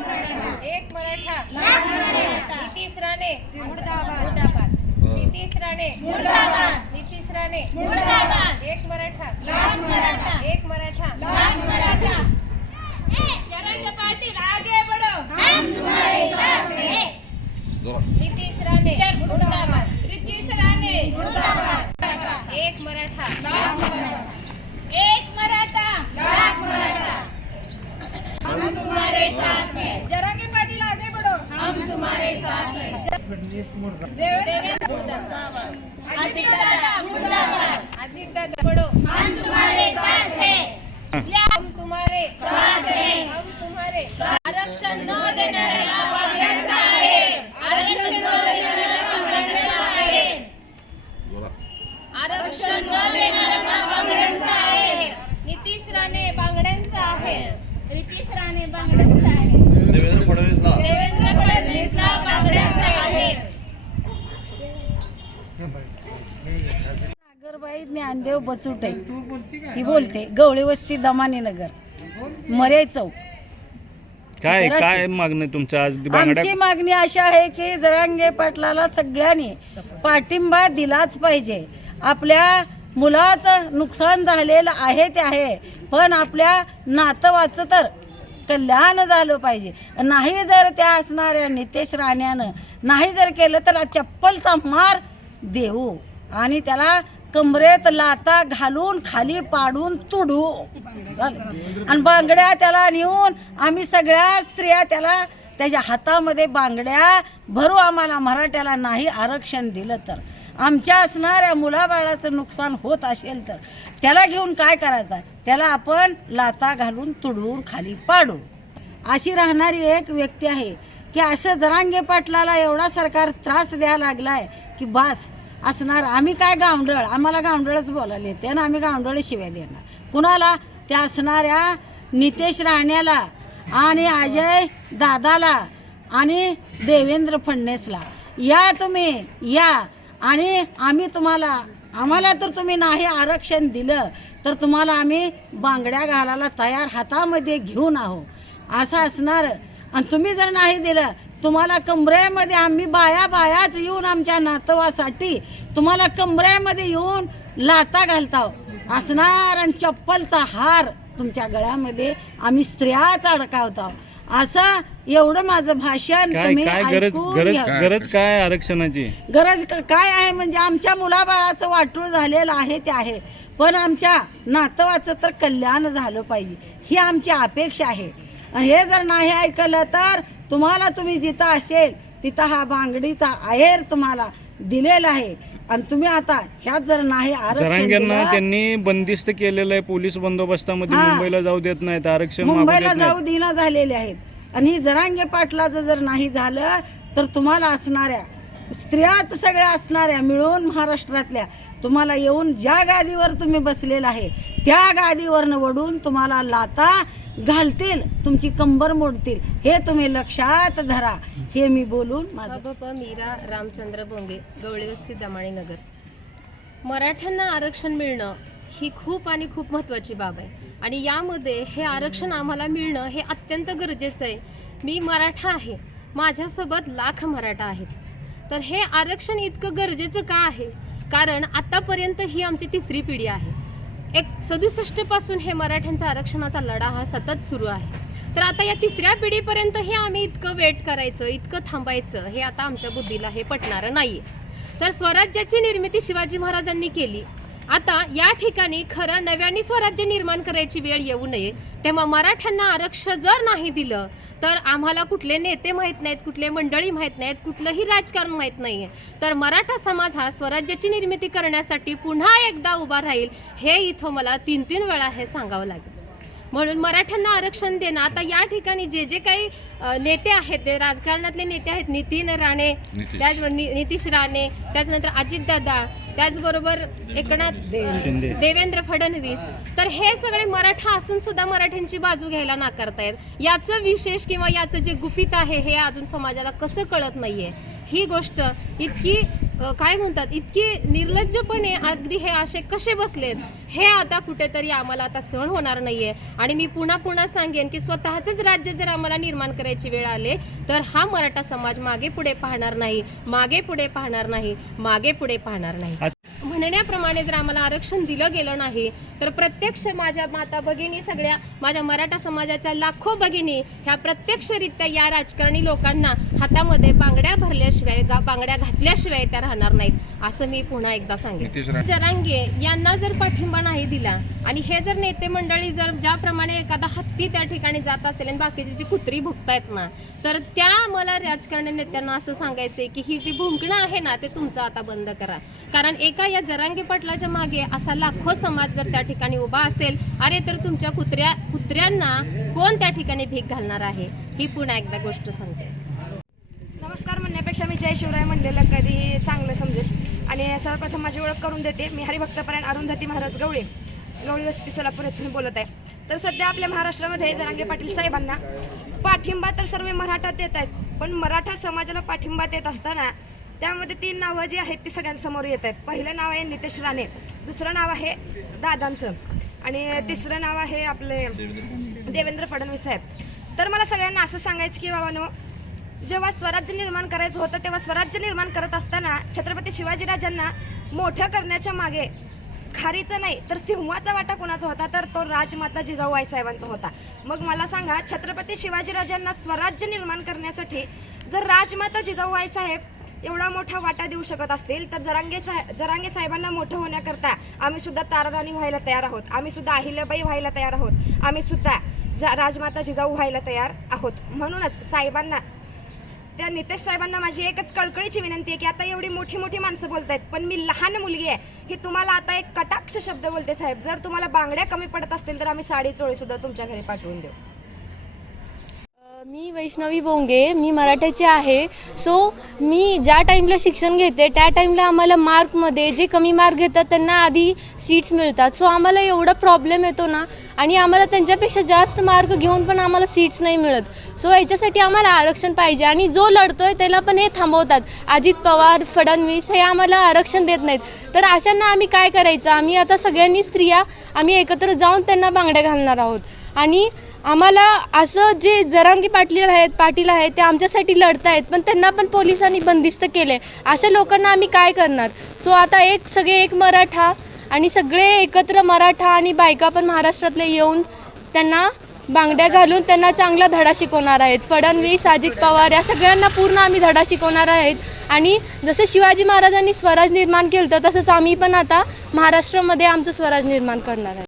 एक मराठा नितीश राणे मुर्दाबाद नितीश राणे मुर्दाबाद नितीश राणे मुर्दाबाद एक मराठा एक मराठा जरांगे पाटील आगे बढ़ो, हम तुम्हारे साथ हैं नितीश राणे मुर्दाबाद नितीश राणे मुर्दाबाद एक मराठा एक मराठा हम तुम्हारे साथ हैं जरांगे पाटील आगे बढ़ो, हम तुम्हारे साथ हैं देवेंद्र मुर्दाबाद अजित दादा बड़ो हम तुम्हारे साथ हैं हम तुम्हारे साथ हैं हम तुम्हारे आरक्षण न देणाऱ्याला बांगड्यांचा आहे आरक्षण न देणाऱ्याला बांगड्यांचा आहे आरक्षण न देणाऱ्याला बांगड्यांचा आहे नितीश राणे बांगड्यांचा आहे नितीश राणे बांगड्यांचा आहे देवेंद्र फडणवीसला बांगड्यांचा आहे सागरबाई ज्ञानदेव बचुटे ही बोलते गवळी वस्ती दमानी नगर मरे चौक. काय काय मागणी तुमच्या आज बांगड्या आमची मागणी अशी आहे की जरांगे पाटलाला सगळ्यांनी पाठिंबा दिलाच पाहिजे. आपल्या मुलाचं नुकसान झालेलं आहे ते आहे, पण आपल्या नातवाचं तर कल्याण झालं पाहिजे. नाही जर त्या असणाऱ्या नितेश राण्यानं नाही जर केलं तर चप्पलचा मार देऊ आणि त्याला कमरेत लाता घालून खाली पाडून तुडू आणि बांगड्या त्याला नेऊन आम्ही सगळ्या स्त्रिया त्याला त्याच्या हातामध्ये बांगड्या भरू. आम्हाला मराठ्याला नाही आरक्षण दिलं तर आमच्या असणाऱ्या मुलाबाळाचं नुकसान होत असेल तर त्याला घेऊन काय करायचं, त्याला आपण लाता घालून तुडवून खाली पाडू. अशी राहणारी एक व्यक्ती आहे की असं जरांगे पाटलाला एवढा सरकार त्रास द्यायला लागलाय की बास असणार. आम्ही काय गावंढळ, आम्हाला गावंढळच बोलायला येते आणि आम्ही गावंढळ शिव्या देणार कुणाला, त्या असणाऱ्या नितेश राण्याला आणि अजय दादाला आणि देवेंद्र फडणवीसला. या तुम्ही या आणि आम्ही आम्हाला तर तुम्ही नाही आरक्षण दिलं तर तुम्हाला आम्ही बांगड्या घालायला तयार हातामध्ये घेऊन आहो असं असणार. आणि तुम्ही जर नाही दिलं तुम्हाला कमरेमध्ये आम्ही बायाच येऊन आमच्या नातवासाठी तुम्हाला कमरेमध्ये येऊन लाता घालताव असणार आणि चप्पलचा हार तुमच्या गळ्यामध्ये आम्ही स्त्रियाच अडकावतो. असं एवढं माझं भाषण तुम्ही ऐकून घ्या. गरज काय आरक्षणाची गरज काय आहे म्हणजे आमच्या मुलाबाळाचं वाटूळ झालेलं आहे ते आहे, पण आमच्या नातवाचं तर कल्याण झालं पाहिजे ही आमची अपेक्षा आहे. हे जर नाही ऐकलं तर तुम्ही जिथं असेल तिथं हा बांगडीचा आहेर तुम्हाला दिलेला आहे आणि तुम्ही आता ह्यात जर नाही आरक्षण दिलं, त्यांनी बंदिस्त केलेलं आहे. पोलीस बंदोबस्तामध्ये मुंबईला जाऊ देत नाहीत, आरक्षण मुंबईला जाऊ देना झालेले आहेत. आणि जरांगे पाटलाचं जर नाही झालं तर तुम्हाला असणाऱ्या स्त्रियाच सगळ्या असणाऱ्या मिळून महाराष्ट्रातल्या तुम्हाला येऊन ज्या गादीवर तुम्ही बसलेला आहे त्या गादीवरनं वडून तुम्हाला लाता घालतील, तुमची कंबर मोडतील. हे तुम्ही लक्षात धरा. हे मी बोलून मीरा रामचंद्र बोंगे गवळी वस्ती दमाणी नगर. मराठ्यांना आरक्षण मिळणं ही खूप महत्त्वाची बाब आहे आणि यामध्ये हे आरक्षण आम्हाला मिळणं हे अत्यंत गरजेचं आहे. मी मराठा आहे, माझ्यासोबत लाख मराठा आहेत. तर हे आरक्षण इतकं गरजेचं का आहे, कारण आतापर्यंत ही आमची तिसरी पिढी आहे. 67 पासून हे मराठ्यांचा आरक्षणाचा लढा हा सतत सुरू आहे. तर आता या तिसऱ्या पिढीपर्यंत हे आम्ही इतकं वेट करायचं, इतकं थांबायचं हे आता आमच्या बुद्धीला हे पटणारं नाहीये. तर स्वराज्याची निर्मिती शिवाजी महाराजांनी केली. आता या ठिकाणी खरं नव्याने स्वराज्य निर्माण करायची वेळ येऊ नये. तेव्हा मराठ्यांना आरक्षण जर नाही दिलं तर आम्हाला कुठले नेते माहीत नाहीत, कुठले मंडळी माहीत नाहीत, कुठलंही राजकारण माहीत नाही आहे. तर मराठा समाज हा स्वराज्याची निर्मिती करण्यासाठी पुन्हा एकदा उभा राहील हे इथं मला 3 वेळा हे सांगावं लागेल. म्हणून मराठ्यांना आरक्षण देणं. आता या ठिकाणी जे काही नेते आहेत ते राजकारणातले नेते आहेत, त्याचबरोबर नितीश राणे, त्याच्यानंतर अजितदादा, त्याचबरोबर एकनाथ देवेंद्र फडणवीस. तर हे सगळे मराठा असून सुद्धा मराठ्यांची बाजू घ्यायला नाकारतायत. याचं विशेष किंवा याचं जे गुपित आहे हे अजून समाजाला कसं कळत नाहीये. ही गोष्ट इतकी काय म्हणतात, इतके निर्लज्जपणे अगदी हे असे कसे बसलेत, हे आता कुठेतरी आम्हाला आता सहन होणार नाहीये. आणि मी पुन्हा सांगेन की स्वतःचंच राज्य जर आम्हाला निर्माण करायची वेळ आले तर हा मराठा समाज मागे पुढे पाहणार नाही, मागे पुढे पाहणार नाही, मागे पुढे पाहणार नाही. म्हणण्याप्रमाणे जर आम्हाला आरक्षण दिलं गेलं नाही तर प्रत्यक्ष माझ्या माता भगिनी, सगळ्या माझ्या मराठा समाजाच्या लाखो भगिनी ह्या प्रत्यक्षरित्या या राजकारणी लोकांना हातामध्ये बांगड्या भरल्याशिवाय, बांगड्या घातल्याशिवाय त्या राहणार नाहीत, असं मी पुन्हा एकदा सांगेन. जरांगे यांना जर पाठिंबा नाही दिला आणि हे जर नेते मंडळी जर ज्याप्रमाणे एखादा हत्ती त्या ठिकाणी जात असेल आणि बाकीची जी कुत्री भुकतायत ना, तर त्या मला राजकारणी नेत्यांना असं सांगायचंय की ही जी भुंकणं आहे ना ते तुमचं आता बंद करा. कारण एका या जरांगे पाटलाच्या मागे असा लाखो समाज जर त्या ठिकाणी उभा असेल, अरे तर तुमच्या कुत्र्यांना कोण त्या ठिकाणी भीक घालणार आहे, ही पुन्हा एकदा गोष्ट सांगते. नमस्कार म्हणण्यापेक्षा मी जय शिवराय म्हणलेलं कधी चांगलं समजेल. आणि सर्वप्रथम माझी ओळख करून देते. मी हरिभक्तपरायण अरुंधती महाराज गवळी वस्ती सोलापूर येथून बोलत आहे. तर सध्या आपल्या महाराष्ट्रामध्ये जरांगे पाटील साहेबांना पाठिंबा तर सर्व मराठा देत आहेत, पण मराठा समाजाला पाठिंबा देत असताना त्यामध्ये 3 नावं जी आहेत ती सगळ्यांसमोर येत आहेत. पहिलं नाव आहे नितेश राणे, दुसरं नाव आहे दादांचं आणि तिसरं नाव आहे आपले देवेंद्र फडणवीस साहेब. तर मला सगळ्यांना असं सांगायचं की बाबांनो, जेव्हा स्वराज्य निर्माण करायचं होतं तेव्हा स्वराज्य निर्माण करत असताना छत्रपती शिवाजीराजांना मोठं करण्याच्या मागे खारीचं नाही तर सिंहाचा वाटा कोणाचा होता, तर तो राजमाता जिजाऊ साहेबांचा होता. मग मला सांगा, छत्रपती शिवाजीराजांना स्वराज्य निर्माण करण्यासाठी जर राजमाता जिजाऊ साहेब एवढा मोठा वाटा देऊ शकत असतील तर जरांगे साहेबांना मोठं होण्याकरता आम्ही सुद्धा ताराराणी व्हायला तयार आहोत, आम्ही सुद्धा अहिल्याबाई व्हायला तयार आहोत, आम्ही सुद्धा राजमाता जिजाऊ व्हायला तयार आहोत. म्हणूनच साहेबांना, त्या नितेश साहेबांना माझी एकच कळकळीची विनंती आहे की आता एवढी मोठी मोठी माणसं बोलत आहेत, पण मी लहान मुलगी आहे, ही तुम्हाला आता एक कटाक्ष शब्द बोलते साहेब. जर तुम्हाला बांगड्या कमी पडत असतील तर आम्ही साडी चोळी सुद्धा तुमच्या घरी पाठवून देऊ. मी वैष्णवी बोंगे, मी मराठ्याची आहे. सो मी ज्या टाईमला शिक्षण घेते त्या टाईमला आम्हाला मार्कमध्ये जे कमी मार्क घेतात त्यांना आधी सीट्स मिळतात. सो आम्हाला एवढा प्रॉब्लेम येतो ना, आणि आम्हाला त्यांच्यापेक्षा जास्त मार्क घेऊन पण आम्हाला सीट्स नाही मिळत. सो याच्यासाठी आम्हाला आरक्षण पाहिजे. आणि जो लढतोय त्याला पण हे थांबवतात. अजित पवार, फडणवीस हे आम्हाला आरक्षण देत नाहीत. तर अशांना आम्ही काय करायचं? आम्ही आता सगळ्यांनी स्त्रिया आम्ही एकत्र जाऊन त्यांना बांगड्या घालणार आहोत. आणि आम्हाला असं जे जरांगे पाटील आहेत ते आमच्यासाठी लढत आहेत, पण त्यांना पण पोलिसांनी बंदिस्त केले. अशा लोकांना आम्ही काय करणार? सो आता सगळे एक मराठा आणि सगळे एकत्र मराठा आणि बायका पण महाराष्ट्रातले येऊन त्यांना बांगड्या घालून त्यांना चांगला धडा शिकवणार आहेत. फडणवीस, अजित पवार या सगळ्यांना पूर्ण आम्ही धडा शिकवणार आहेत. आणि जसं शिवाजी महाराजांनी स्वराज निर्माण केलं तसंच आम्ही पण आता महाराष्ट्रामध्ये आमचं स्वराज निर्माण करणार आहे.